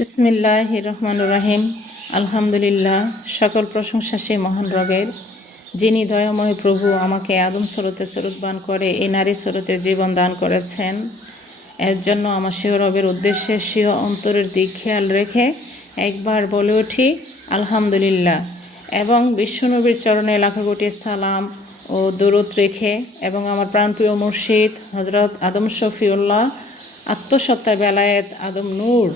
বিসমিল্লাহির রহমানির রহিম। আলহামদুলিল্লাহ, সকল প্রশংসা সেই মহান রবের, যিনি দয়াময় প্রভু আমাকে আদম স্রোতে স্রোতবান করে এই নারী স্রোতের জীবন দান করেছেন। এর জন্য আমার সেও রবের উদ্দেশ্যে সেও অন্তরের দিক খেয়াল রেখে একবার বলে উঠি আলহামদুলিল্লাহ, এবং বিশ্বনবীর চরণে লাখো কোটি সালাম ও দরুদ রেখে এবং আমার প্রাণপ্রিয় মুর্শিদ হজরত আদম শফিউল্লাহ আত্মসত্তা বেলায়েত আদম নূর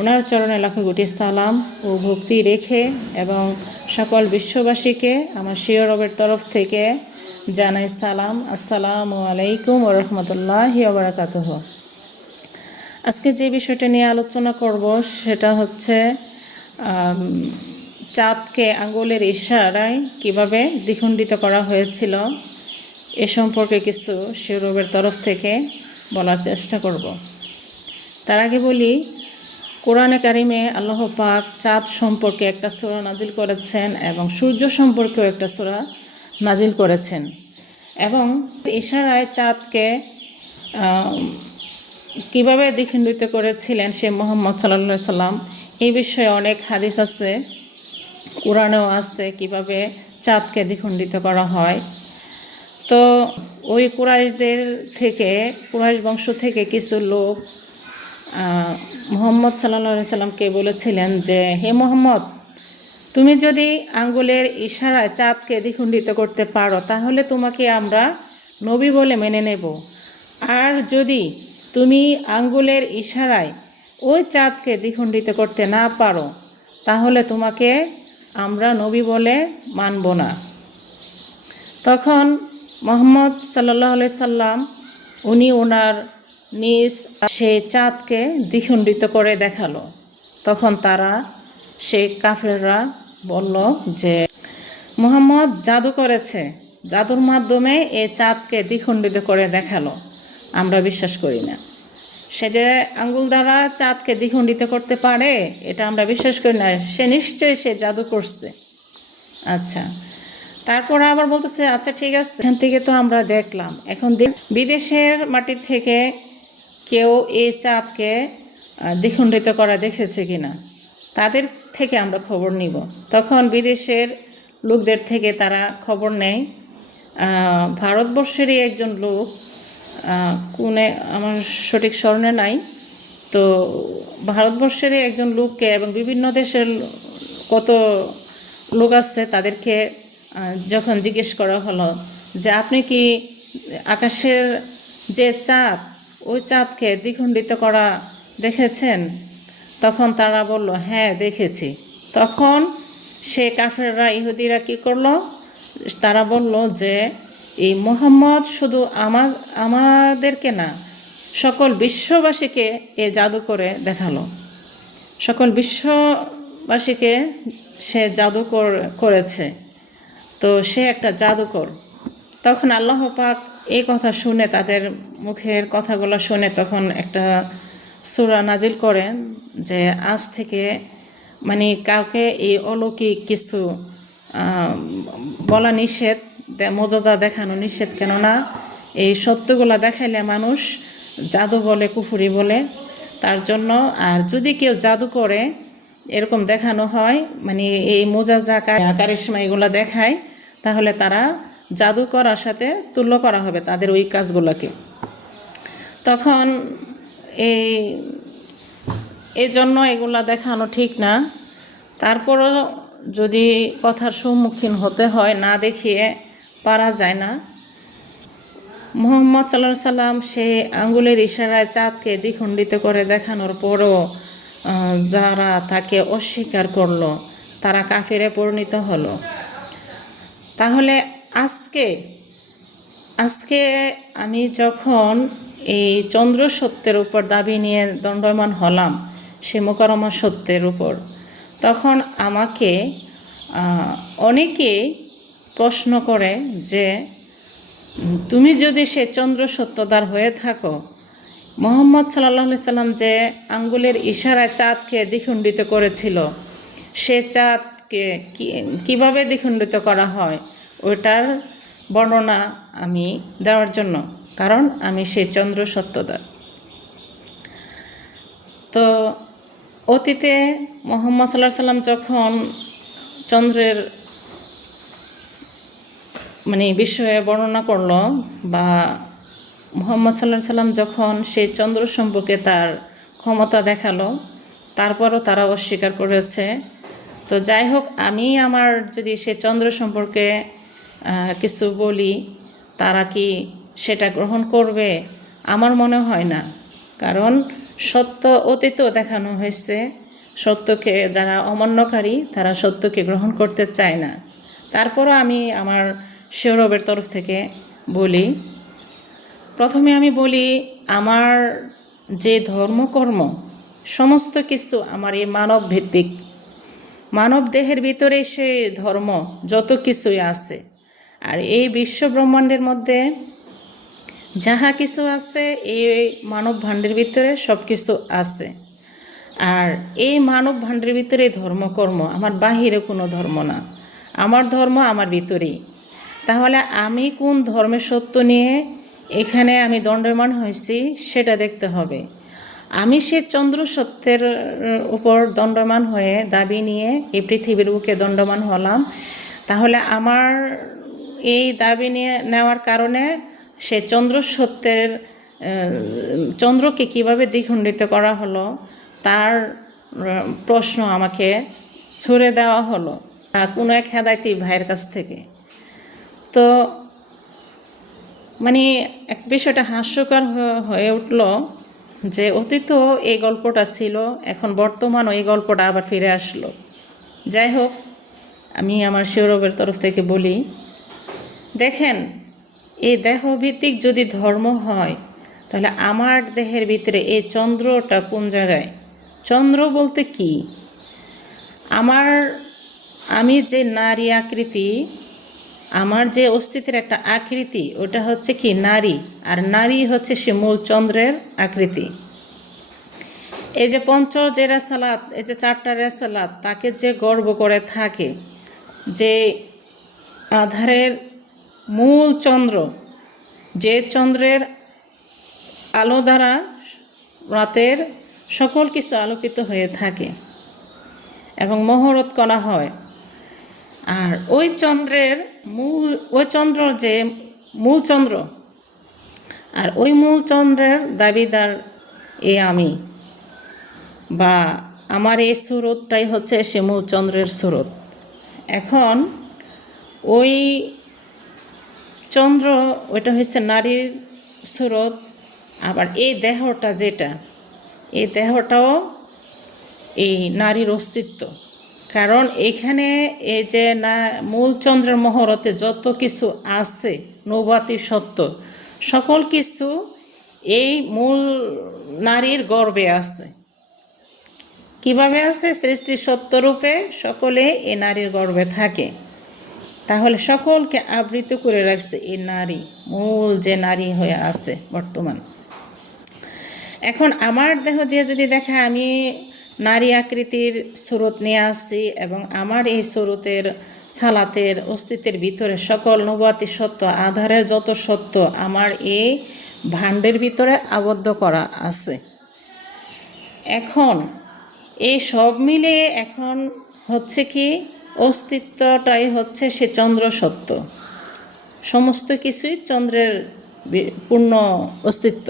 ওনার চরণে লাখো কোটি সালাম ও ভক্তি রেখে এবং সকল বিশ্ববাসীকে আমার সেও রবের তরফ থেকে জানাই সালাম, আসসালামু আলাইকুম ওয়া রাহমাতুল্লাহি ওয়া বারাকাতুহু। আজকে যে বিষয়টা নিয়ে আলোচনা করব সেটা হচ্ছে চাঁদকে আঙ্গুলের ইশারায় কিভাবে দ্বিখণ্ডিত করা হয়েছিল এ সম্পর্কে কিছু সেও রবের তরফ থেকে বলার চেষ্টা করব। তার আগে বলি, কোরআনে কারিমে আল্লাহ পাক চাঁদ সম্পর্কে একটা সূরা নাজিল করেছেন এবং সূর্য সম্পর্কেও একটা সূরা নাজিল করেছেন, এবং ইশারায় চাঁদকে কিভাবে দ্বিখণ্ডিত করেছিলেন সে মুহাম্মদ সাল্লাল্লাহু আলাইহি সাল্লাম, এই বিষয়ে অনেক হাদিস আছে, কোরআনেও আছে কিভাবে চাঁদকে দ্বিখণ্ডিত করা হয়। তো ওই কুরাইশ বংশ থেকে কিছু লোক মুহাম্মদ সাল্লাল্লাহু আলাইহি সাল্লামকে বলেছিলেন যে, হে মুহাম্মদ, তুমি যদি আঙ্গুলের ইশারায় চাঁদকে দ্বিখণ্ডিত করতে পারো তাহলে তোমাকে আমরা নবী বলে মেনে নেব, আর যদি তুমি আঙ্গুলের ইশারায় ওই চাঁদকে দ্বিখণ্ডিত করতে না পারো তাহলে তোমাকে আমরা নবী বলে মানব না। তখন মুহাম্মদ সাল্লাল্লাহু আলাইহি সাল্লাম উনি ওনার নিজ সে চাঁদকে দ্বিখণ্ডিত করে দেখালো। তখন তারা সে কাফেররা বলল যে মুহাম্মদ জাদু করেছে, জাদুর মাধ্যমে এই চাঁদকে দ্বিখণ্ডিত করে দেখালো, আমরা বিশ্বাস করি না। সে যে আঙ্গুল দ্বারা চাঁদকে দ্বিখণ্ডিত করতে পারে এটা আমরা বিশ্বাস করি না, সে নিশ্চয়ই সে জাদু করছে। আচ্ছা, তারপর আবার বলতেছে আচ্ছা ঠিক আছে, এখান থেকে তো আমরা দেখলাম, এখন বিদেশের মাটি থেকে কেউ এই চাঁদকে দ্বিখণ্ডিত করা দেখেছে কিনা, তাদের থেকে আমরা খবর নিব। তখন বিদেশের লোকদের থেকে তারা খবর নেয়। ভারতবর্ষেরই একজন লোক, কোনে আমার সঠিক স্মরণে নাই, তো ভারতবর্ষেরই একজন লোককে এবং বিভিন্ন দেশের কত লোক আছে তাদেরকে যখন জিজ্ঞেস করা হলো যে আপনি কি আকাশের যে চাঁদ ওই চাঁদকে দ্বিখণ্ডিত করা দেখেছেন, তখন তারা বলল হ্যাঁ দেখেছি। তখন সে কাফেররা ইহুদিরা কি করলো, তারা বলল যে এই মুহাম্মদ শুধু আমাদেরকে না সকল বিশ্ববাসীকে এ জাদু করে দেখালো, সকল বিশ্ববাসীকে সে জাদু করেছে, তো সে একটা জাদুকর। তখন আল্লাহ পাক এই কথা শুনে, তাদের মুখের কথাগুলো শুনে তখন একটা সূরা নাজিল করেন যে আজ থেকে মানে কাউকে এই অলৌকিক কিছু বলা নিষেধ, মোজাজা দেখানো নিষেধ, কেননা এই সত্যগুলো দেখাইলে মানুষ জাদু বলে, কুফরি বলে, তার জন্য। আর যদি কেউ জাদু করে এরকম দেখানো হয়, মানে এই মোজাজা কারিশমা এগুলো দেখায়, তাহলে তারা জাদু করার সাথে তুল্য করা হবে তাদের ওই কাজগুলোকে। তখন এই জন্য এগুলা দেখানো ঠিক না। তারপরও যদি কথার সম্মুখীন হতে হয়, না দেখিয়ে পারা যায় না। মুহাম্মদ সাল্লাল্লাহু আলাইহি সাল্লাম সে আঙ্গুলের ইশারায় চাঁদকে দ্বিখণ্ডিত করে দেখানোর পরও যারা তাকে অস্বীকার করলো তারা কাফিরে পরিণত হলো। তাহলে আজকে আমি যখন এই চন্দ্র সত্যের উপর দাবি নিয়ে দণ্ডায়মান হলাম, সে মুকাররমা সত্যের উপর, তখন আমাকে অনেকেই প্রশ্ন করে যে তুমি যদি সে চন্দ্র সত্যদার হয়ে থাকো, মুহাম্মদ সাল্লাল্লাহু আলাইহি সাল্লাম যে আঙ্গুলের ইশারায় চাঁদকে দ্বিখণ্ডিত করেছিল, সে চাঁদকে কিভাবে দ্বিখণ্ডিত করা হয় ওইটার বর্ণনা আমি দেওয়ার জন্য, কারণ আমি সেই চন্দ্র সত্যদার। তো অতীতে মুহাম্মদ সাল্লাল্লাহু আলাইহি সাল্লাম যখন চন্দ্রের বিষয়ে বর্ণনা করলো, বা মুহাম্মদ সাল্লাল্লাহু আলাইহি সাল্লাম যখন সেই চন্দ্র সম্পর্কে তার ক্ষমতা দেখালো, তারপরও তারা অস্বীকার করেছে। তো যাই হোক, আমি আমার যদি সে চন্দ্র সম্পর্কে কিছু বলি, তারা কি সেটা গ্রহণ করবে? আমার মনে হয় না। কারণ সত্য অতীতেও দেখানো হয়েছে, সত্যকে যারা অমান্যকারী তারা সত্যকে গ্রহণ করতে চায় না। তারপরও আমি আমার সৌরভের তরফ থেকে বলি, প্রথমে আমি বলি, আমার যে ধর্মকর্ম সমস্ত কিছু আমার এই মানব ভিত্তিক, মানব দেহের ভিতরে সে ধর্ম যত কিছুই আছে। আর এই বিশ্ব ব্রহ্মাণ্ডের মধ্যে যাহা কিছু আছে, এই মানব ভাণ্ডের ভিতরে সব কিছু আছে। আর এই মানব ভাণ্ডের ভিতরে ধর্মকর্ম, আমার বাহিরে কোনো ধর্ম না, আমার ধর্ম আমার ভিতরেই। তাহলে আমি কোন ধর্মের সত্য নিয়ে এখানে আমি দণ্ডায়মান হয়েছি সেটা দেখতে হবে। আমি সে চন্দ্র সত্যের উপর দণ্ডায়মান হয়ে দাবি নিয়ে এই পৃথিবীর বুকে দণ্ডায়মান হলাম। তাহলে আমার এই দাবি নিয়ে নেওয়ার কারণে সে চন্দ্র সত্যের চন্দ্রকে কিভাবে দ্বিখণ্ডিত করা হলো তার প্রশ্ন আমাকে ছুড়ে দেওয়া হলো কোনো এক হেদায়েতি ভাইয়ের কাছ থেকে। তো এক বিষয়টা হাস্যকর হয়ে উঠল যে অতীতও এই গল্পটা ছিল, এখন বর্তমানও এই গল্পটা আবার ফিরে আসলো। যাই হোক, আমি আমার সৌরভের তরফ থেকে বলি, দেখেন, এই দেহভিত্তিক যদি ধর্ম হয়, তাহলে আমার দেহের ভিতরে এই চন্দ্রটা কোন জায়গায়? চন্দ্র বলতে কি? আমি যে নারী আকৃতি, আমার যে অস্তিত্বের একটা আকৃতি, ওটা হচ্ছে কি নারী। আর নারী হচ্ছে সে মূল চন্দ্রের আকৃতি। এই যে যে রেসালাত, এই যে 4টা রেসালাত, তাকে যে গর্ব করে থাকে, যে আধারের মূল চন্দ্র, যে চন্দ্রের আলো দ্বারা রাতের সকল কিছু আলোকিত হয়ে থাকে এবং মহরত করা হয়। আর ওই চন্দ্র যে মূল চন্দ্র, আর ওই মূল চন্দ্রের দাবিদার আমি, বা আমার এই সুরতটাই হচ্ছে সে মূল চন্দ্রের সুরত। এখন ওই চন্দ্র, ওইটা হচ্ছে নারীর সুরত। আবার এই দেহটা যেটা, এই দেহটাও এই নারীর অস্তিত্ব। কারণ এখানে এই যে মূল চন্দ্রের মহরতে যত কিছু আছে, নৌবাতি সত্য, সকল কিছু এই মূল নারীর গর্ভে আছে। কিভাবে আছে? সৃষ্টির সত্যরূপে সকলে এই নারীর গর্ভে থাকে। তাহলে সকলকে আবৃত করে রাখছে এই নারী, মূল যে নারী হয়ে আছে বর্তমান। এখন আমার দেহ দিয়ে যদি দেখা, আমি নারী আকৃতির স্রোত নিয়ে আসছি এবং আমার এই স্রোতের সালাতের অস্তিত্বের ভিতরে সকল নবুয়াতি সত্য, আধারের যত সত্য আমার এই ভাণ্ডের ভিতরে আবদ্ধ করা আছে। এখন এই সব মিলে এখন হচ্ছে কি, অস্তিত্বটাই হচ্ছে সে চন্দ্র সত্য, সমস্ত কিছুই চন্দ্রের পূর্ণ অস্তিত্ব।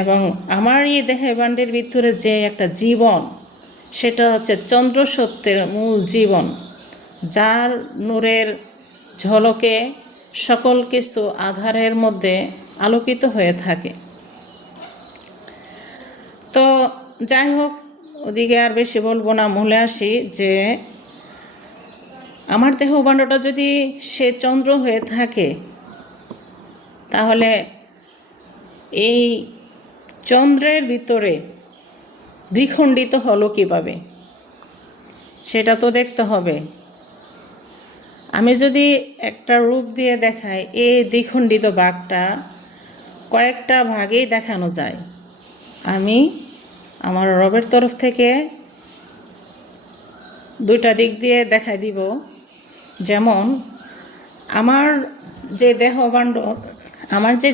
এবং আমার এই দেহে ভাণ্ডের ভিতরে যে একটা জীবন, সেটা হচ্ছে চন্দ্র সত্যের মূল জীবন, যার নূরের ঝলকে সকল কিছু আধারের মধ্যে আলোকিত হয়ে থাকে। তো যাই হোক, ওদিকে আর বেশি বলবো না, মূলে আসি যে আমার দেহ ভাণ্ডটা যদি সে চন্দ্র হয়ে থাকে, তাহলে এই চন্দ্রের ভিতরে দ্বিখণ্ডিত হলো কিভাবে, সেটা তো দেখতে হবে। আমি যদি একটা রূপ দিয়ে দেখাই, এই দ্বিখণ্ডিত ভাগটা কয়েকটা ভাগেই দেখানো যায়। আমি আমার রবের তরফ থেকে 2টা দিক দিয়ে দেখাই দিব। যেমন আমার যে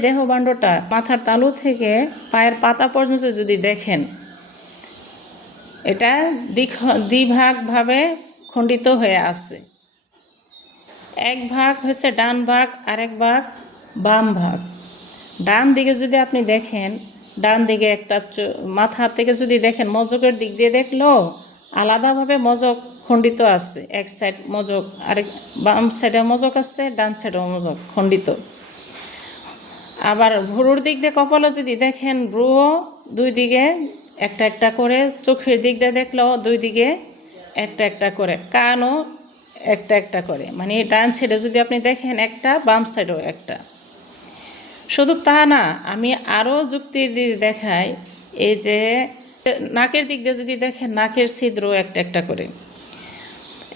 দেহভাণ্ডটা মাথার তালু থেকে পায়ের পাতা পর্যন্ত যদি দেখেন, এটা দ্বিভাগভাবে খণ্ডিত হয়ে আছে। এক ভাগ হচ্ছে ডান ভাগ, আরেক ভাগ বাম ভাগ। ডান দিকে যদি আপনি দেখেন, ডান দিকে একটা মাথার থেকে যদি দেখেন, মজকের দিক দিয়ে দেখলেও আলাদাভাবে মজক খণ্ডিত আছে। এক সাইড মজক, আরেক বাম সাইডে মজক আছে, ডান সাইডেও মজক খণ্ডিত। আবার ভুরুর দিক দিয়ে কপালও যদি দেখেন, ভ্রুও দুই দিকে একটা একটা করে, চোখের দিক দিয়ে দেখলেও দুই দিকে একটা একটা করে, কানও একটা একটা করে। মানে ডান সাইডে যদি আপনি দেখেন একটা, বাম সাইডেও একটা। শুধু তা না, আমি আরও যুক্তি দিয়ে দেখাই। এই যে নাকের দিক দিয়ে যদি দেখেন, নাকের ছিদ্র একটা একটা করে।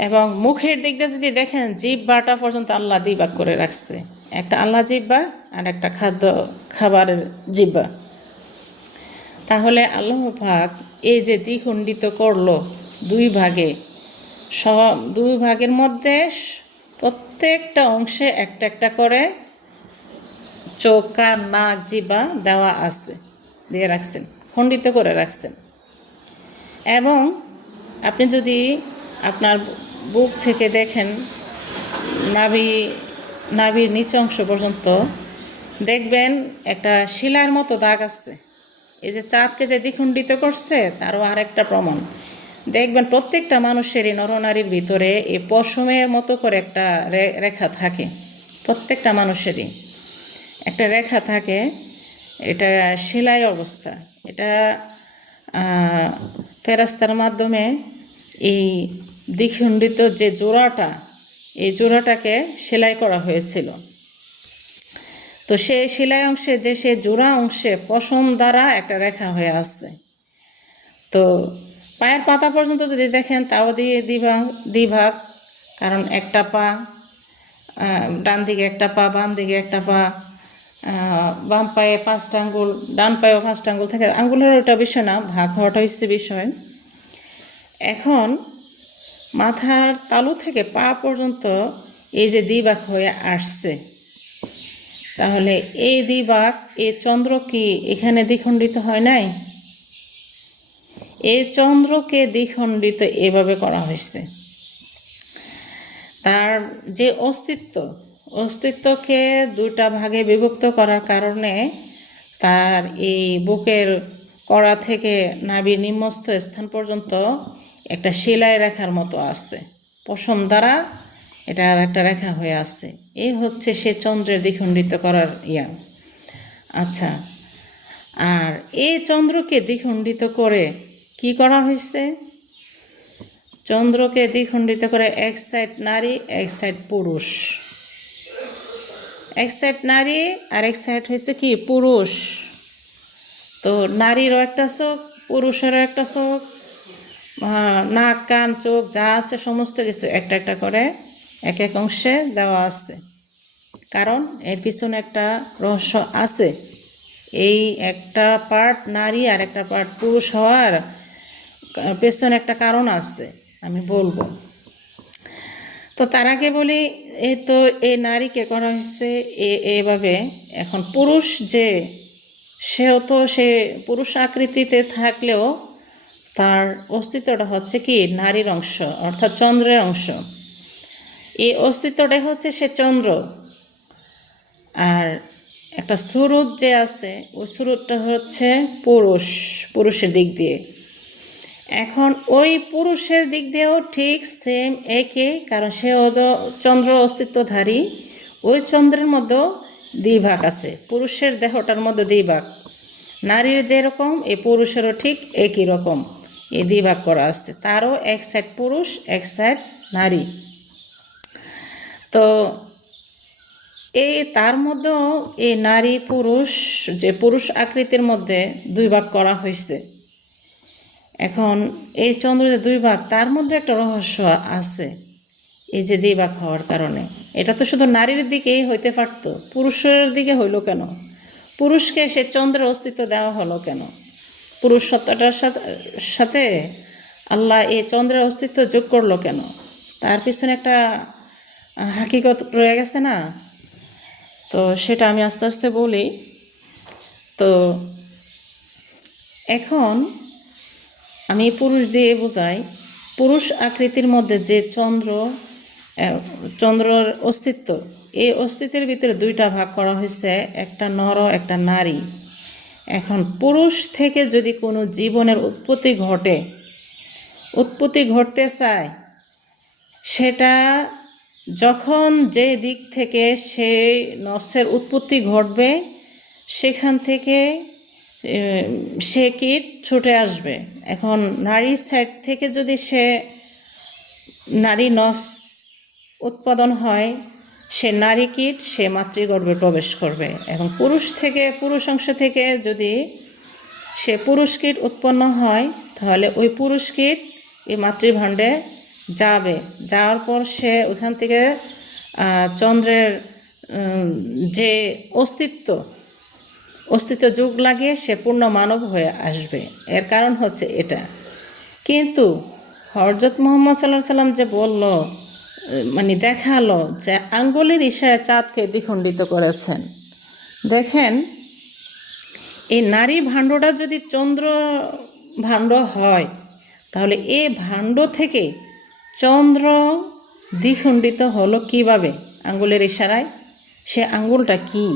এবং মুখের দিক দিয়ে যদি দেখেন, জিহ্বাটা পর্যন্ত আল্লাহ দ্বিভাগ করে রাখছে। একটা আল্লাহ জিহ্বা আর একটা খাবারের জিহ্বা। তাহলে আল্লাহ পাক এই যে দ্বিখণ্ডিত করলো দুই ভাগে, দুই ভাগের মধ্যে প্রত্যেকটা অংশে একটা একটা করে চোখ, কান, নাক, জিহ্বা দেওয়া আছে, দিয়ে রাখছেন, খণ্ডিত করে রাখছেন। এবং আপনি যদি আপনার বুক থেকে দেখেন, নাভির নিচে অংশ পর্যন্ত দেখবেন একটা শিলার মতো দাগ আছে। এই যে চাঁদকে যে দ্বিখণ্ডিত করছে, তারও আরেকটা প্রমাণ। দেখবেন প্রত্যেকটা মানুষেরই, নরনারীর ভিতরে এই পশমের মতো করে একটা রেখা থাকে। প্রত্যেকটা মানুষেরই একটা রেখা থাকে। এটা সেলাই অবস্থা। এটা ফেরেশতার মাধ্যমে এই দ্বিখণ্ডিত যে জোড়াটা, এই জোড়াটাকে সেলাই করা হয়েছিল। তো সেই সেলাই অংশে যে সে জোড়া অংশে পশম দ্বারা একটা রেখা হয়ে আসছে। তো পায়ের পাতা পর্যন্ত যদি দেখেন, তাও দিয়ে দ্বিভাগ। কারণ একটা পা, ডান দিকে একটা পা, বাম দিকে একটা পা, বাম পায়ে 5টা আঙ্গুল, ডান পায়েও 5টা আঙ্গুল থাকে। আঙ্গুলের ওটা বিষয় না, ভাগ হওয়াটা হচ্ছে বিষয়। এখন মাথার তালু থেকে পা পর্যন্ত এই যে দ্বিভাগ হয়ে আসছে, তাহলে এই দ্বিভাগ, এই চন্দ্র কি এখানে দ্বিখণ্ডিত হয় নাই? এই চন্দ্রকে দ্বিখণ্ডিত এভাবে করা হয়েছে। তার যে অস্তিত্বকে দুটা ভাগে বিভক্ত করার কারণে তার এই বুকের কড়া থেকে নাভির নিম্নস্থ স্থান পর্যন্ত একটা সেলাই রেখার মতো আছে। পশম দ্বারা এটা আর একটা রেখা হয়ে আছে। এই হচ্ছে সে চন্দ্রের দ্বিখণ্ডিত করার ইয়া। আচ্ছা, আর এই চন্দ্রকে দ্বিখণ্ডিত করে কি করা হয়েছে? চন্দ্রকে দ্বিখণ্ডিত করে এক সাইড নারী, এক সাইড পুরুষ। এক সাইড নারী আর এক সাইড হয়েছে কি পুরুষ। তো নারীরও একটা চোখ, পুরুষেরও একটা চোখ, নাক, কান, চোখ যা আছে সমস্ত কিছু একটা একটা করে এক এক অংশে দেওয়া আছে। কারণ এর পিছনে একটা রহস্য আছে। এই একটা পার্ট নারী আর একটা পার্ট পুরুষ হওয়ার পেছনে একটা কারণ আছে, আমি বলবো। তো তার আগে বলি, এই তো এই নারীকে করা হয়েছে এভাবে। এখন পুরুষ যে, সেও তো সে পুরুষ আকৃতিতে থাকলেও তার অস্তিত্বটা হচ্ছে কি নারীর অংশ, অর্থাৎ চন্দ্রের অংশ। এই অস্তিত্বটাই হচ্ছে সে চন্দ্র। আর একটা সুরুত যে আছে, ওই সুরুতটা হচ্ছে পুরুষের দিক দিয়ে। এখন ওই পুরুষের দিক দিয়েও ঠিক সেম একই, কারণ সেও তো চন্দ্র অস্তিত্বধারী। ওই চন্দ্রের মধ্যেও দ্বিভাগ আছে, পুরুষের দেহটার মধ্যে দ্বিভাগ। নারীর যেরকম, এই পুরুষেরও ঠিক একই রকম এই দ্বিভাগ করা আছে। তারও এক সাইড পুরুষ, এক সাইড নারী। তো এই তার মধ্যেও এই নারী পুরুষ, যে পুরুষ আকৃতির মধ্যে দুই ভাগ করা হয়েছে। এখন এই চন্দ্রের দুই ভাগ, তার মধ্যে একটা রহস্য আছে। এই যে দুই ভাগ হওয়ার কারণে, এটা তো শুধু নারীর দিকেই হইতে পারতো, পুরুষের দিকে হইল কেন? পুরুষকে সে চন্দ্রের অস্তিত্ব দেওয়া হলো কেন? পুরুষ সত্তাটার সাথে আল্লাহ এই চন্দ্রের অস্তিত্ব যোগ করলো কেন? তার পিছনে একটা হাকিকত রয়ে গেছে না? তো সেটা আমি আস্তে আস্তে বলি। তো এখন আমি পুরুষ দিয়ে বোঝাই, পুরুষ আকৃতির মধ্যে যে চন্দ্রর অস্তিত্ব, এই অস্তিত্বের ভিতরে দুইটা ভাগ করা হয়েছে, একটা নর একটা নারী। এখন পুরুষ থেকে যদি কোনো জীবনের উৎপত্তি ঘটতে চায়, সেটা যখন যে দিক থেকে সেই নফসের উৎপত্তি ঘটবে সেখান থেকে সে কীট ছুটে আসবে। এখন নারীর সাইড থেকে যদি নারী নফস উৎপাদন হয়, সে নারী কীট সে মাতৃগর্ভে প্রবেশ করবে। এবং পুরুষ অংশ থেকে যদি সে পুরুষ কীট উৎপন্ন হয়, তাহলে ওই পুরুষ কীট এই মাতৃভাণ্ডে যাওয়ার পর সে ওখান থেকে চন্দ্রের যে অস্তিত্ব যুগ লাগিয়ে সে পূর্ণ মানব হয়ে আসবে। এর কারণ হচ্ছে এটা। কিন্তু হযরত মুহাম্মদ সাল্লাল্লাহু আলাইহি সাল্লাম যে বলল, মানে দেখালো যে আঙ্গুলের ইশারায় চাঁদকে দ্বিখণ্ডিত করেছেন। দেখেন, এই নারী ভাণ্ডটা যদি চন্দ্র ভাণ্ড হয়, তাহলে এই ভাণ্ড থেকে চন্দ্র দ্বিখণ্ডিত হলো কিভাবে? আঙ্গুলের ইশারায়। সে আঙ্গুলটা কি?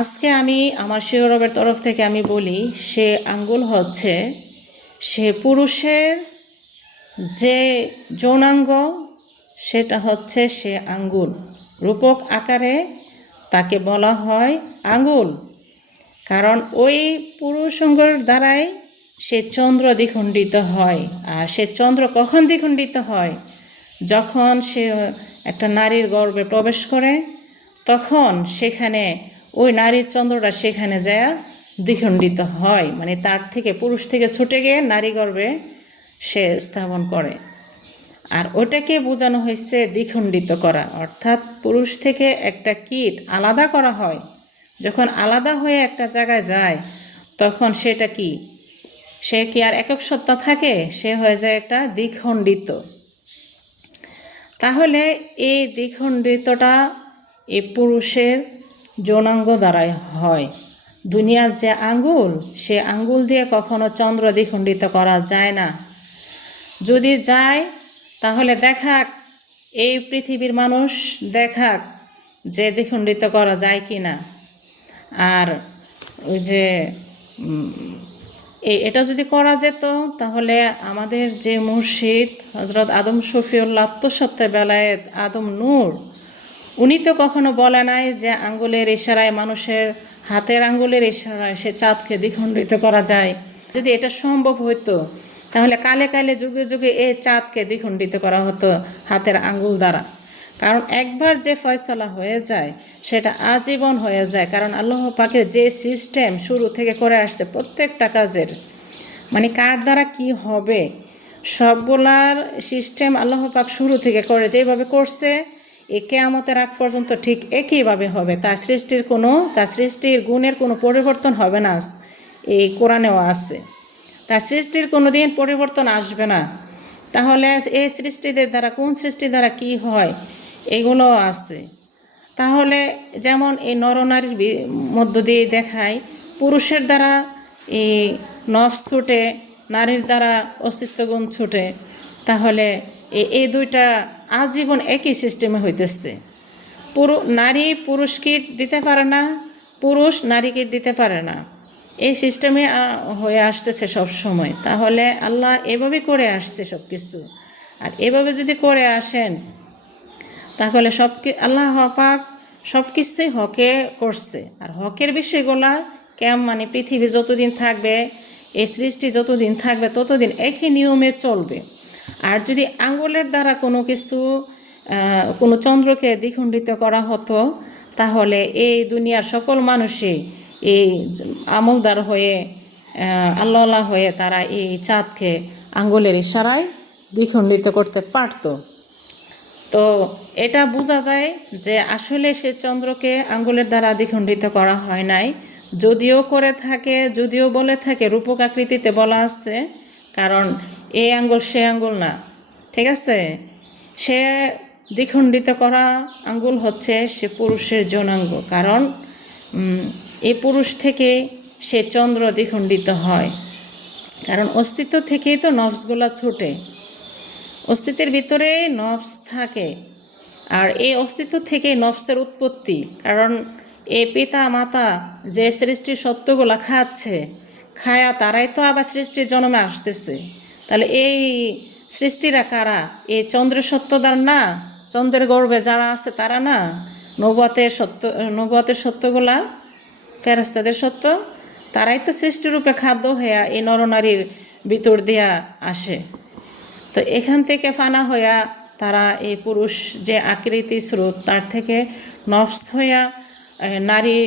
আজকে আমি আমার শিরোরবের তরফ থেকে আমি বলি, সে আঙ্গুল হচ্ছে সে পুরুষের যে যৌনাঙ্গ, সেটা হচ্ছে সে আঙ্গুল। রূপক আকারে তাকে বলা হয় আঙ্গুল, কারণ ওই পুরুষ অঙ্গের দ্বারাই সে চন্দ্র দ্বিখণ্ডিত হয়। আর সে চন্দ্র কখন দ্বিখণ্ডিত হয়? যখন সে একটা নারীর গর্ভে প্রবেশ করে, তখন সেখানে ওই নারীর চন্দ্রটা সেখানে যায় দ্বিখণ্ডিত হয়, মানে তার থেকে পুরুষ থেকে ছুটে গিয়ে নারী গর্ভে সে স্থাপন করে। আর ওটাকে বোঝানো হয়েছে দ্বিখণ্ডিত করা, অর্থাৎ পুরুষ থেকে একটা কীট আলাদা করা হয়। যখন আলাদা হয়ে একটা জায়গায় যায়, তখন সেটা কি, সে কি আর একক সত্তা থাকে? সে হয়ে যায় একটা দ্বিখণ্ডিত। তাহলে এই দ্বিখণ্ডিতটা এই পুরুষের যৌনাঙ্গ দ্বারাই হয়। দুনিয়ার যে আঙ্গুল, সে আঙ্গুল দিয়ে কখনো চন্দ্র দ্বিখণ্ডিত করা যায় না। যদি যায়, তাহলে দেখাক, এই পৃথিবীর মানুষ দেখাক যে দ্বিখণ্ডিত করা যায় কি না। আর ওই যে এটা যদি করা যেত, তাহলে আমাদের যে মুর্শিদ হযরত আদম শফিউল্লাহ আত্মসত্ত্বে বেলায়েত আদম নূর, উনি তো কখনো বলে নাই যে আঙ্গুলের ইশারায়, মানুষের হাতের আঙ্গুলের ইশারায় সে চাঁদকে দ্বিখণ্ডিত করা যায়। যদি এটা সম্ভব হতো, তাহলে কালে কালে যুগে যুগে এই চাঁদকে দ্বিখণ্ডিত করা হতো হাতের আঙ্গুল দ্বারা। কারণ একবার যে ফয়সালা হয়ে যায়, সেটা আজীবন হয়ে যায়। কারণ আল্লাহ পাকের যে সিস্টেম শুরু থেকে করে আসছে প্রত্যেকটা কাজের, মানে কার দ্বারা কি হবে, সবগুলার সিস্টেম আল্লাহ পাক শুরু থেকে করে যেভাবে করছে, এই কিয়ামতের আগ পর্যন্ত ঠিক একইভাবে হবে। তার সৃষ্টির গুণের কোনো পরিবর্তন হবে না। এই কোরআনেও আছে, তার সৃষ্টির কোনো দিন পরিবর্তন আসবে না। তাহলে এই সৃষ্টিদের দ্বারা, কোন সৃষ্টির দ্বারা কি হয়, এগুলো আছে। তাহলে যেমন এই নরনারীর মধ্য দিয়ে দেখায়, পুরুষের দ্বারা এই নফস ছুটে, নারীর দ্বারা অস্তিত্বগুণ ছুটে। তাহলে এই দুইটা আজীবন একই সিস্টেমে হইতেছে। নারী পুরুষ কীট দিতে পারে না, পুরুষ নারী কীট দিতে পারে না। এই সিস্টেমে হয়ে আসতেছে সব সময়। তাহলে আল্লাহ এভাবে করে আসছে সব কিছু। আর এভাবে যদি করে আসেন, তাহলে আল্লাহ পাক সব কিছুই হকে করছে। আর হকের বিষয়গুলা মানে পৃথিবী যতদিন থাকবে, এই সৃষ্টি যতদিন থাকবে, ততদিন একই নিয়মে চলবে। আর যদি আঙ্গুলের দ্বারা কোনো চন্দ্রকে দ্বিখণ্ডিত করা হতো, তাহলে এই দুনিয়ার সকল মানুষই এই আমলদার হয়ে, আল্লাহ হয়ে, তারা এই চাঁদকে আঙ্গুলের ইশারায় দ্বিখণ্ডিত করতে পারত। তো এটা বোঝা যায় যে আসলে সে চন্দ্রকে আঙ্গুলের দ্বারা দ্বিখণ্ডিত করা হয় নাই। যদিও বলে থাকে রূপক আকৃতিতে বলা আছে, কারণ এই আঙ্গুল সে আঙ্গুল না, ঠিক আছে। সে দ্বিখণ্ডিত করা আঙ্গুল হচ্ছে সে পুরুষের যৌনাঙ্গ, কারণ এই পুরুষ থেকে সে চন্দ্র দ্বিখণ্ডিত হয়। কারণ অস্তিত্ব থেকেই তো নফসগুলা ছুটে, অস্তিত্বের ভিতরে নফস থাকে। আর এই অস্তিত্ব থেকে নফসের উৎপত্তি, কারণ এই পিতা মাতা যে সৃষ্টির সত্যগুলা খাচ্ছে, খায়া তারাই তো আবার সৃষ্টির জন্মে আসতেছে। তাহলে এই সৃষ্টিরা কারা? এই চন্দ্রের সত্যদার না, চন্দ্রের গর্ভে যারা আছে তারা না, নবুয়তের সত্যগুলা, ফেরেশতাদের সত্য, তারাই তো সৃষ্টিরূপে খাদ্য হইয়া এই নরনারীর ভিতর দিয়া আসে। তো এখান থেকে ফানা হইয়া তারা এই পুরুষ যে আকৃতি স্রোত, তার থেকে নফস হইয়া নারী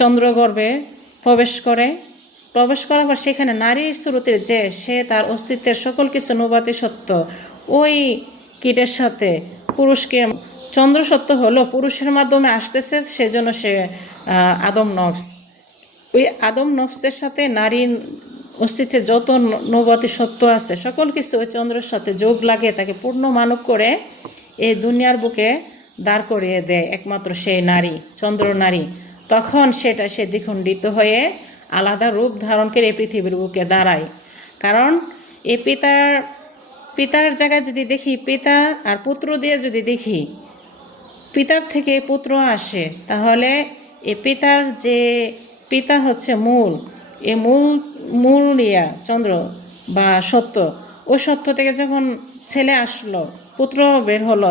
চন্দ্রগর্ভে প্রবেশ করার পর সেখানে নারীর স্রোতের যে সে তার অস্তিত্বের সকল কিছু নবুয়তি সত্য ওই কীটের সাথে পুরুষকে চন্দ্র সত্য হলো পুরুষের মাধ্যমে আসতেছে, সেজন্য সে আদম নফস। ওই আদম নফসের সাথে নারীর অস্তিত্বের যত নবুয়তি সত্য আছে সকল কিছু ওই চন্দ্রের সাথে যোগ লাগিয়ে তাকে পূর্ণ মানব করে এই দুনিয়ার বুকে দাঁড় করিয়ে দেয় একমাত্র সেই নারী, চন্দ্র নারী। তখন সে দ্বিখণ্ডিত হয়ে আলাদা রূপ ধারণ করে এই পৃথিবীর বুকে দাঁড়ায়। কারণ এই পিতার জায়গায় যদি দেখি, পিতা আর পুত্র দিয়ে যদি দেখি, পিতার থেকে পুত্র আসে, তাহলে এই পিতা হচ্ছে মূল, এই মূল চন্দ্র বা সত্য, ওই সত্য থেকে যখন ছেলে আসলো, পুত্র বের হলো,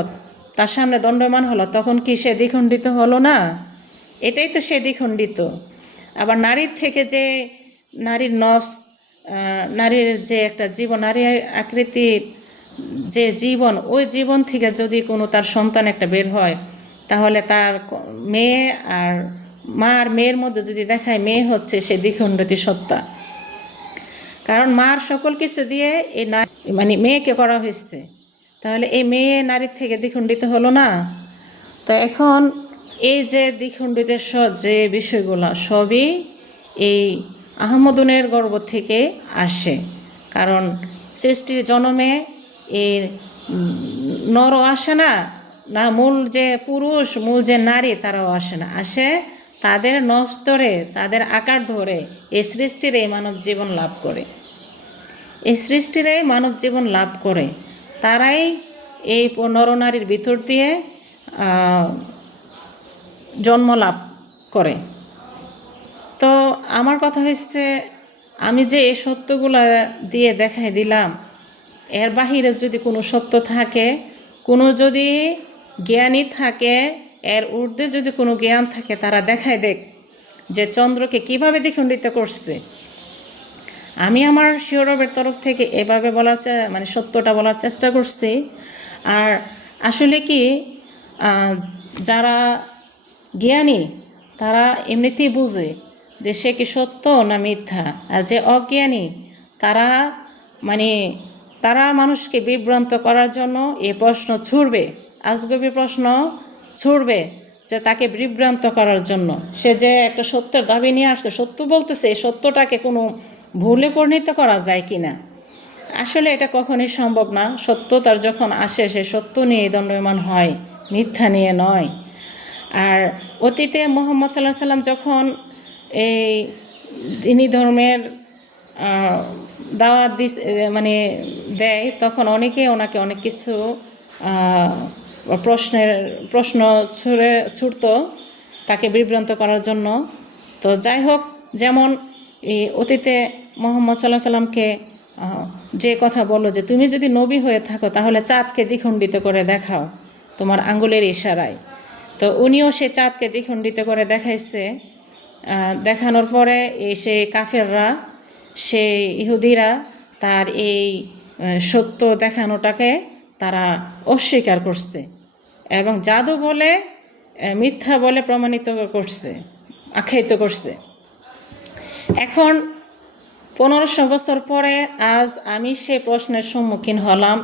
তার সামনে দণ্ডমান হলো, তখন কি সে দ্বিখণ্ডিত হলো না? এটাই তো সে দ্বিখণ্ডিত। আবার নারীর থেকে যে নারীর নফস, নারীর যে একটা জীবন, নারীর আকৃতির যে জীবন, ওই জীবন থেকে যদি কোনো তার সন্তান একটা বের হয়, তাহলে তার মেয়ে আর মা আর মেয়ের মধ্যে যদি দেখায় মেয়ে হচ্ছে সে দ্বিখণ্ডিত সত্তা। কারণ মার সকল কিছু দিয়ে এই মানে মেয়েকে করা হয়েছে, তাহলে এই মেয়ে নারীর থেকে দ্বিখণ্ডিত হলো না? তো এখন এই যে দ্বিখণ্ডিতের যে বিষয়গুলো সবই এই আহমদুনের গর্ভ থেকে আসে। কারণ সৃষ্টির জন্মে এই নরও আসে না, মূল যে পুরুষ, মূল যে নারী, তারাও আসে না, আসে তাদের নফস ধরে, তাদের আকার ধরে এই সৃষ্টির এই মানব জীবন লাভ করে। এই সৃষ্টির এই মানব জীবন লাভ করে তারাই এই নরনারীর ভিতর দিয়ে জন্ম লাভ করে। তো আমার কথা হচ্ছে, আমি যে এই সত্যগুলো দিয়ে দেখাই দিলাম, এর বাহিরে যদি কোনো সত্য থাকে, কোনো যদি জ্ঞানী থাকে, এর ঊর্ধ্বে যদি কোনো জ্ঞান থাকে, তারা দেখায় দেখ যে চন্দ্রকে কিভাবে দ্বিখণ্ডিত করছে। আমি আমার শিওরবের তরফ থেকে এভাবে মানে সত্যটা বলার চেষ্টা করছি। আর আসলে কি, যারা জ্ঞানী তারা এমনিতেই বুঝে যে সে কি সত্য না মিথ্যা। আর যে অজ্ঞানী তারা মানুষকে বিভ্রান্ত করার জন্য এই প্রশ্ন ছুড়বে, আজগবি প্রশ্ন ছুড়বে, যে তাকে বিভ্রান্ত করার জন্য। সে যে একটা সত্যের দাবি নিয়ে আসছে, সত্য বলতেছে, এই সত্যটাকে কোনো ভুলে পরিণত করা যায় কি না? আসলে এটা কখনই সম্ভব না। সত্য তার যখন আসে, সে সত্য নিয়ে দণ্ডায়মান হয়, মিথ্যা নিয়ে নয়। আর অতীতে মুহাম্মদ সাল্লাল্লাহু আলাইহি সাল্লাম যখন এই দিনী ধর্মের দাওয়াত দেয়, তখন অনেকে ওনাকে অনেক কিছু প্রশ্ন ছুড়তো তাকে বিভ্রান্ত করার জন্য। তো যাই হোক, যেমন এই অতীতে মুহাম্মদ সাল্লাল্লাহু আলাইহি সাল্লামকে যে কথা বললো যে তুমি যদি নবী হয়ে থাকো তাহলে চাঁদকে দ্বিখণ্ডিত করে দেখাও তোমার আঙ্গুলের ইশারায়। তো উনিও সে চাঁদকে দ্বিখণ্ডিত করে দেখাইছে। দেখানোর পরে সেই কাফেররা, সেই ইহুদিরা তার এই সত্য দেখানোটাকে তারা অস্বীকার করছে এবং জাদু বলে, মিথ্যা বলে প্রমাণিত করছে, আখ্যায়িত করছে। এখন 1500 বছর পরে আজ আমি সেই প্রশ্নের সম্মুখীন হলাম।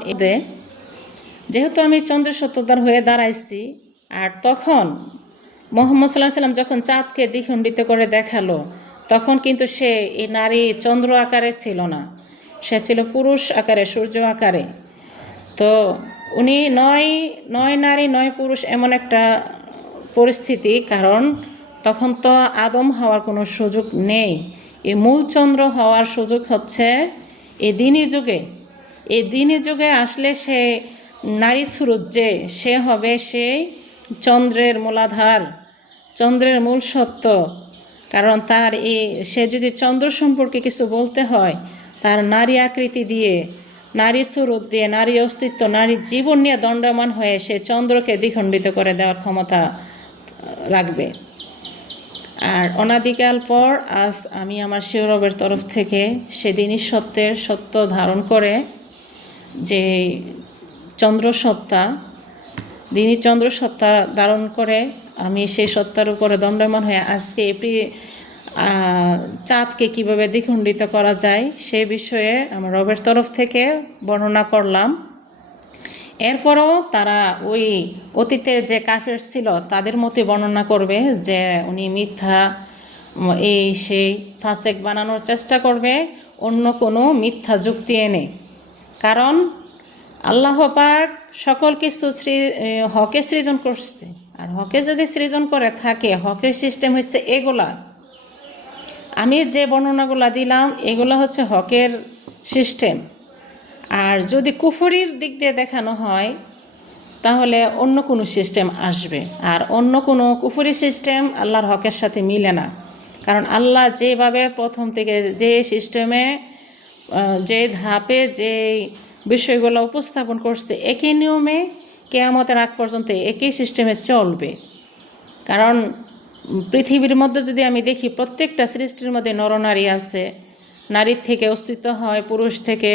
যেহেতু আমি চন্দ্রের সত্যদার হয়ে দাঁড়াইছি, আর তখন মুহাম্মদ সাল্লাল্লাহু আলাইহি সাল্লাম যখন চাঁদকে দ্বিখণ্ডিত করে দেখালো, তখন কিন্তু সে এই নারী চন্দ্র আকারে ছিল না, সে ছিল পুরুষ আকারে, সূর্য আকারে। তো উনি নয় নারী 9 পুরুষ এমন একটা পরিস্থিতি, কারণ তখন তো আদম হওয়ার কোনো সুযোগ নেই। এই মূল চন্দ্র হওয়ার সুযোগ হচ্ছে এই দিনী যুগে। এই দিনী যুগে আসলে সে নারী সুরত, যে সে হবে সেই চন্দ্রের মূলাধার, চন্দ্রের মূল সত্য। কারণ তার সে যদি চন্দ্র সম্পর্কে কিছু বলতে হয়, তার নারী আকৃতি দিয়ে, নারী সুরত দিয়ে, নারী অস্তিত্ব, নারীর জীবন নিয়ে দণ্ডায়মান হয়ে সে চন্দ্রকে দ্বিখণ্ডিত করে দেওয়ার ক্ষমতা রাখবে। আর অনাদিকাল পর আজ আমি আমার শিরবের তরফ থেকে সেদিনই সত্যের সত্য ধারণ করে, যে চন্দ্রসত্তা, দিনী চন্দ্রসত্তা ধারণ করে আমি সেই সত্তার উপরে দণ্ডায়মান হয়ে আজকে চাঁদকে কীভাবে দ্বিখণ্ডিত করা যায় সে বিষয়ে আমার রবের তরফ থেকে বর্ণনা করলাম। এরপরও তারা ওই অতীতের যে কাফের ছিল তাদের মতে বর্ণনা করবে যে উনি মিথ্যা সেই ফাসেক বানানোর চেষ্টা করবে অন্য কোনো মিথ্যা যুক্তি এনে। কারণ আল্লাহ পাক সকল কিছু হকে সৃজন করছে, আর হকে যদি সৃজন করে থাকে, হকের সিস্টেম হচ্ছে এগুলা। আমি যে বর্ণনাগুলো দিলাম এগুলো হচ্ছে হকের সিস্টেম। আর যদি কুফরির দিক দিয়ে দেখানো হয় তাহলে অন্য কোনো সিস্টেম আসবে, আর অন্য কোনো কুফরি সিস্টেম আল্লাহর হকের সাথে মিলে না। কারণ আল্লাহ যেভাবে প্রথম থেকে যে সিস্টেমে, যে ধাপে, যে বিষয়গুলো উপস্থাপন করছে, একই নিয়মে কিয়ামতের আগ পর্যন্ত একই সিস্টেমে চলবে। কারণ পৃথিবীর মধ্যে যদি আমি দেখি, প্রত্যেকটা সৃষ্টির মধ্যে নরনারী আছে। নারীর থেকে অস্তিত্ব হয়, পুরুষ থেকে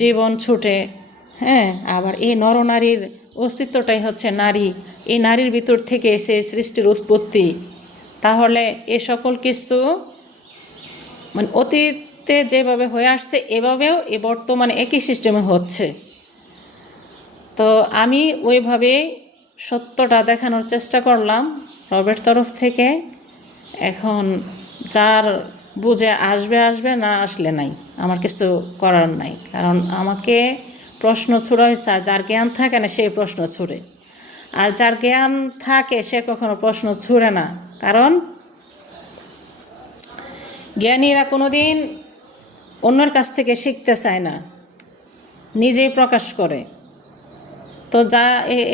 জীবন ছুটে। হ্যাঁ, আবার এই নরনারীর অস্তিত্বটাই হচ্ছে নারী। এই নারীর ভিতর থেকে সেই সৃষ্টির উৎপত্তি। তাহলে এ সকল কিছু মানে অতীতে যেভাবে হয়ে আসছে এভাবেও এ বর্তমানে একই সিস্টেমে হচ্ছে। তো আমি ওইভাবে সত্যটা দেখানোর চেষ্টা করলাম রবের তরফ থেকে। এখন যার বুঝে আসবে আসবে, না আসলে নাই, আমার কিছু করার নাই। কারণ আমাকে প্রশ্ন ছুড়ে হয়েছে, আর যার জ্ঞান থাকে না সেই প্রশ্ন ছুড়ে, আর যার জ্ঞান থাকে সে কখনো প্রশ্ন ছুড়ে না। কারণ জ্ঞানীরা কোনোদিন অন্যের কাছ থেকে শিখতে চায় না, নিজেই প্রকাশ করে। তো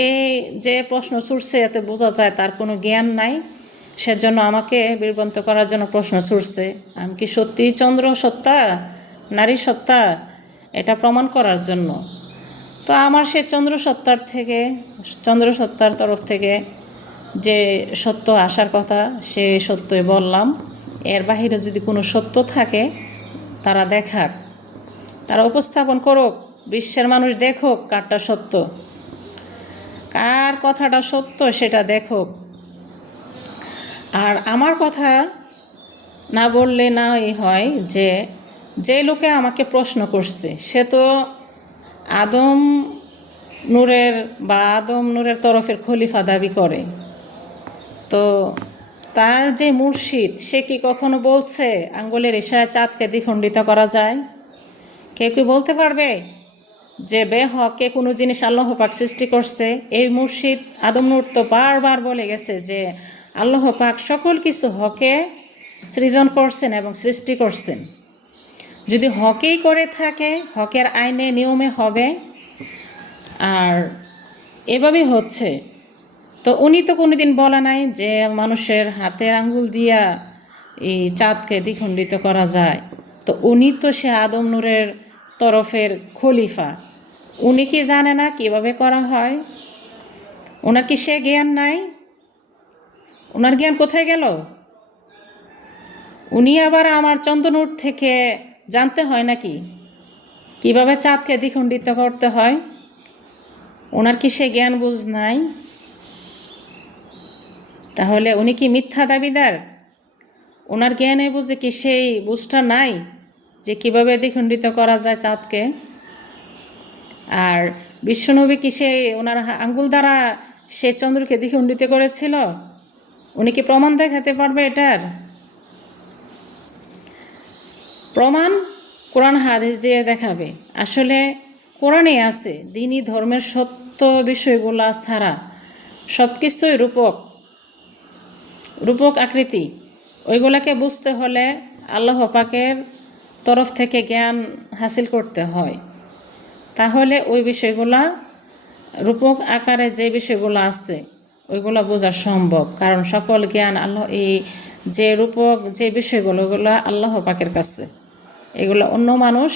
এই যে প্রশ্ন ছুটছে এতে বোঝা যায় তার কোনো জ্ঞান নাই, সেজন্য আমাকে বিভ্রান্ত করার জন্য প্রশ্ন ছুটছে। আমি কি সত্যি চন্দ্র সত্তা, নারী সত্তা, এটা প্রমাণ করার জন্য। তো আমার সেই চন্দ্র সত্তার তরফ থেকে যে সত্য আসার কথা সে সত্যই বললাম। এর বাহিরে যদি কোনো সত্য থাকে তারা দেখাক, তারা উপস্থাপন করুক, বিশ্বের মানুষ দেখুক কারটা সত্য, কার কথাটা সত্য সেটা দেখুক। আর আমার কথা না বললে নাই হয় যে লোকে আমাকে প্রশ্ন করছে সে তো আদম নূরের তরফের খলিফা দাবি করে। তো তার যে মুর্শিদ সে কি কখনো বলছে আঙ্গুলের ইশারায় চাঁদকে দ্বিখণ্ডিত করা যায়? কেউ কি বলতে পারবে যে বেহকে কোনো জিনিস আল্লাহ পাক সৃষ্টি করছে? এই মুর্শিদ আদম নূর তো বারবার বলে গেছে যে আল্লাহ পাক সকল কিছু হকে সৃজন করছেন এবং সৃষ্টি করছেন। যদি হকেই করে থাকে, হকের আইনে নিয়মে হবে, আর এভাবেই হচ্ছে। তো উনি তো কোনোদিন বলা নাই যে মানুষের হাতের আঙ্গুল দিয়া এই চাঁদকে দ্বিখণ্ডিত করা যায়। তো উনি তো সে আদম নূরের তরফের খলিফা, উনি কি জানে না কিভাবে করা হয়? ওনার কি সে জ্ঞান নাই? ওনার জ্ঞান কোথায় গেল? উনি আবার আমার চন্দ্রনূর থেকে জানতে হয় নাকি কিভাবে চাঁদকে দ্বিখণ্ডিত করতে হয়? ওনার কি সে জ্ঞান বুঝ নাই? তাহলে উনি কি মিথ্যা দাবিদার? ওনার জ্ঞানে বুঝে কি সেই বুঝটা নাই যে কিভাবে দ্বিখণ্ডিত করা যায় চাঁদকে? আর বিশ্বনবী কি ওনার আঙ্গুল দ্বারা সে চন্দ্রকে দ্বিখণ্ডিত করেছিল? উনি কি প্রমাণ দেখাতে পারবে এটার? প্রমাণ কোরআন হাদিস দিয়ে দেখাবে। আসলে কোরআনে আছে দ্বীনি ধর্মের সত্য বিষয়গুলা ছাড়া সব কিছুই রূপক আকৃতি। ওইগুলাকে বুঝতে হলে আল্লাহ পাকের তরফ থেকে জ্ঞান হাসিল করতে হয়, তাহলে ওই বিষয়গুলা রূপক আকারে যে বিষয়গুলো আছে ওইগুলো বোঝা সম্ভব। কারণ সকল জ্ঞান আল্লাহ, এই যে রূপক যে বিষয়গুলো ওগুলো আল্লাহ পাকের কাছে, এগুলো অন্য মানুষ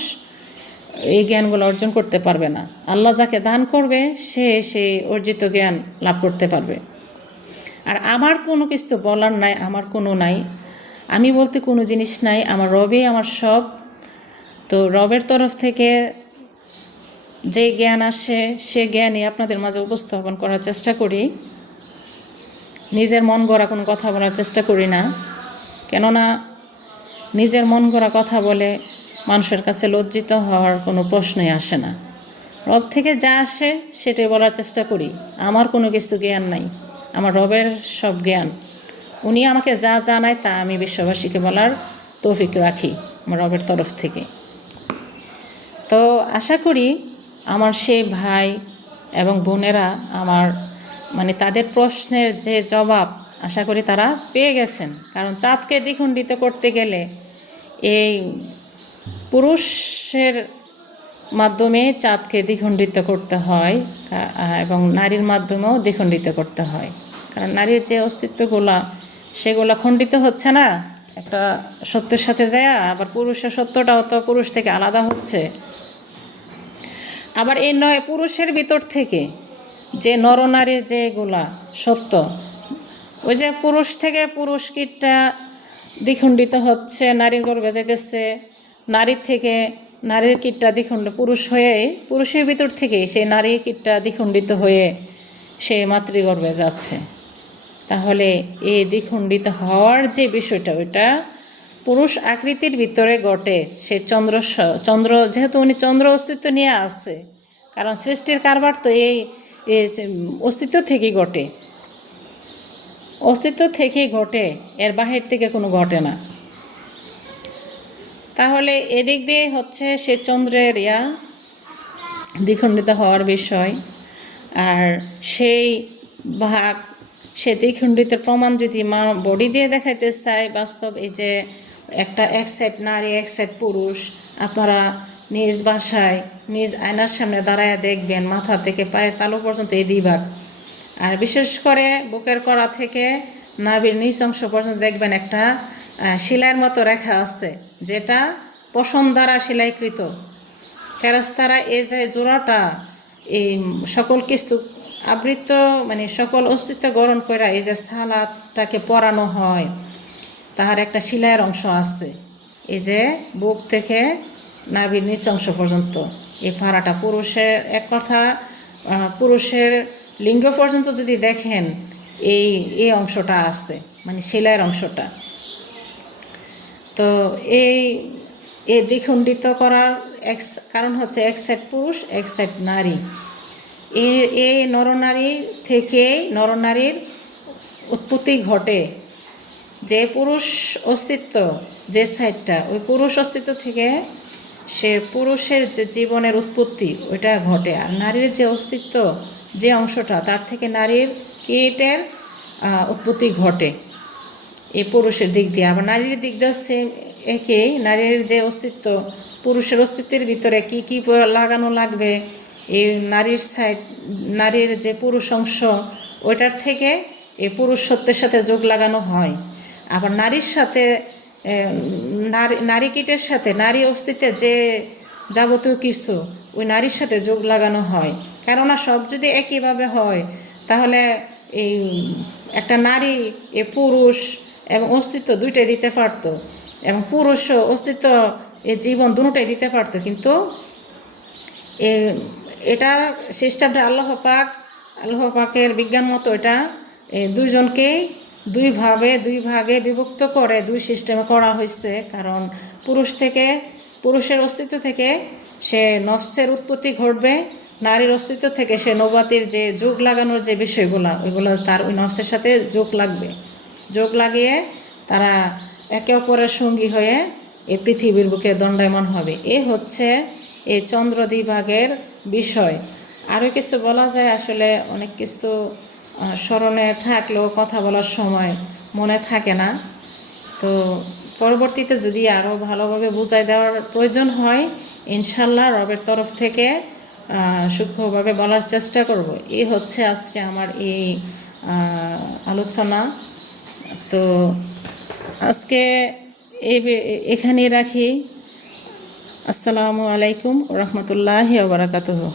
এই জ্ঞানগুলো অর্জন করতে পারবে না। আল্লাহ যাকে দান করবে সে সেই অর্জিত জ্ঞান লাভ করতে পারবে। আর আমার কোনো কিছু বলার নাই, আমার কোনো নাই, আমি বলতে কোনো জিনিস নাই, আমার রবেই আমার সব। তো রবের তরফ থেকে যে জ্ঞান আসে সে জ্ঞানই আপনাদের মাঝে উপস্থাপন করার চেষ্টা করি। নিজের মন গড়া কোনো কথা বলার চেষ্টা করি না, কেননা নিজের মন গড়া কথা বলে মানুষের কাছে লজ্জিত হওয়ার কোনো প্রশ্নই আসে না। রব থেকে যা আসে সেটাই বলার চেষ্টা করি। আমার কোনো কিছু জ্ঞান নাই, আমার রবের সব জ্ঞান। উনি আমাকে যা জানায় তা আমি বিশ্ববাসীকে বলার তৌফিক রাখি আমার রবের তরফ থেকে। তো আশা করি আমার সেই ভাই এবং বোনেরা আমার তাদের প্রশ্নের যে জবাব আশা করি তারা পেয়ে গেছেন। কারণ চাঁদকে দ্বিখণ্ডিত করতে গেলে এই পুরুষের মাধ্যমে চাঁদকে দ্বিখণ্ডিত করতে হয় এবং নারীর মাধ্যমেও দ্বিখণ্ডিত করতে হয়। কারণ নারীর যে অস্তিত্বগুলা সেগুলো খণ্ডিত হচ্ছে না একটা সত্যের সাথে যায়, আবার পুরুষের সত্যটাও তো পুরুষ থেকে আলাদা হচ্ছে। আবার এই নয় পুরুষের ভিতর থেকে যে নরনারীর যেগুলা সত্য, ওই যে পুরুষ থেকে পুরুষ কীটটা দ্বিখণ্ডিত হচ্ছে, নারীর গর্ভে যাইতেছে, নারীর থেকে নারীর কীটটা দ্বিখণ্ডিত পুরুষ হয়ে পুরুষের ভিতর থেকে সেই নারীর কীটটা দ্বিখণ্ডিত হয়ে সে মাতৃগর্ভে যাচ্ছে। তাহলে এই দ্বিখণ্ডিত হওয়ার যে বিষয়টা ওইটা পুরুষ আকৃতির ভিতরে ঘটে। সে চন্দ্র যেহেতু উনি চন্দ্র অস্তিত্ব নিয়ে আছে, কারণ সৃষ্টির কারবার তো এই অস্তিত্ব থেকেই ঘটে, অস্তিত্ব থেকেই ঘটে, এর বাহির থেকে কোনো ঘটে না। তাহলে এদিক দিয়ে হচ্ছে সে চন্দ্রের দ্বিখণ্ডিত হওয়ার বিষয়। আর সেই ভাগ সে দ্বিখণ্ডিতের প্রমাণ যদি বডি দিয়ে দেখাইতে চায়, বাস্তব এই যে একটা এক সাইড নারী এক সাইড পুরুষ, আপনারা নিজ বাসায় নিজ আয়নার সামনে দাঁড়ায় দেখবেন মাথা থেকে পায়ের তালু পর্যন্ত এই দুই ভাগ। আর বিশেষ করে বুকের কড়া থেকে নাভির নিচ অংশ পর্যন্ত দেখবেন একটা সেলাইয়ের মতো রেখা আছে, যেটা পশম দ্বারা সেলাইকৃত। ফেরেশতারা এই যে জোড়াটা এই সকল কিছু আবৃত সকল অস্তিত্ব গ্রহণ করে এই যে সালাদটাকে পরানো হয়, তাহার একটা সেলাইয়ের অংশ আছে। এই যে বুক থেকে নাভির নিচ অংশ পর্যন্ত এই ফাড়াটা পুরুষের, এক কথা পুরুষের লিঙ্গ পর্যন্ত যদি দেখেন এই অংশটা আছে, সেলাইয়ের অংশটা। তো এই দ্বিখণ্ডিত করার কারণ হচ্ছে এক সাইড পুরুষ এক সাইড নারী। এই নরনারী থেকে নরনারীর উৎপত্তি ঘটে। যে পুরুষ অস্তিত্ব যে সাইডটা, ওই পুরুষ অস্তিত্ব থেকে সে পুরুষের যে জীবনের উৎপত্তি ওইটা ঘটে। আর নারীর যে অস্তিত্ব যে অংশটা, তার থেকে নারীর কীটের উৎপত্তি ঘটে এই পুরুষের দিক দিয়ে। আবার নারীর দিক দিয়ে সেম একই, নারীর যে অস্তিত্ব পুরুষের অস্তিত্বের ভিতরে কি কি লাগানো লাগবে, এই নারীর যে পুরুষ অংশ ওইটার থেকে এই পুরুষ সত্যের সাথে যোগ লাগানো হয়। আবার নারীর সাথে নারী কীটের সাথে নারী অস্তিত্বে যে যাবতীয় কিছু ওই নারীর সাথে যোগ লাগানো হয়। কেননা সব যদি একইভাবে হয় তাহলে এই একটা নারী এ পুরুষ এবং অস্তিত্ব দুইটাই দিতে পারতো, এবং পুরুষ অস্তিত্ব এ জীবন দুটোটাই দিতে পারতো। কিন্তু এটা সিস্টেমটা আল্লাহ পাকের বিজ্ঞান মতো এটা দুইজনকেই দুই ভাগে বিভক্ত করে দুই সিস্টেমে করা হয়েছে। কারণ পুরুষের অস্তিত্ব থেকে সে নফসের উৎপত্তি ঘটবে, নারীর অস্তিত্ব থেকে সে নবুয়াতের যে যোগ লাগানোর যে বিষয়গুলো ওইগুলো তার ওই নফসের সাথে যোগ লাগিয়ে তারা একে অপরের সঙ্গী হয়ে এই পৃথিবীর বুকে দণ্ডায়মান হবে। হচ্ছে এই চন্দ্র দ্বিভাগের বিষয়। আরও কিছু বলা যায়, আসলে অনেক কিছু স্মরণে থাকলেও কথা বলার সময় মনে থাকে না। তো পরবর্তীতে যদি আরও ভালোভাবে বুঝাই দেওয়ার প্রয়োজন হয়, ইনশাল্লাহ রবের তরফ থেকে সূক্ষ্মভাবে বলার চেষ্টা করব। এই হচ্ছে আজকে আমার এই আলোচনা। তো আজকে এখানেই রাখি। আসসালামু আলাইকুম ওয়া রাহমাতুল্লাহি ওয়া বারাকাতুহু।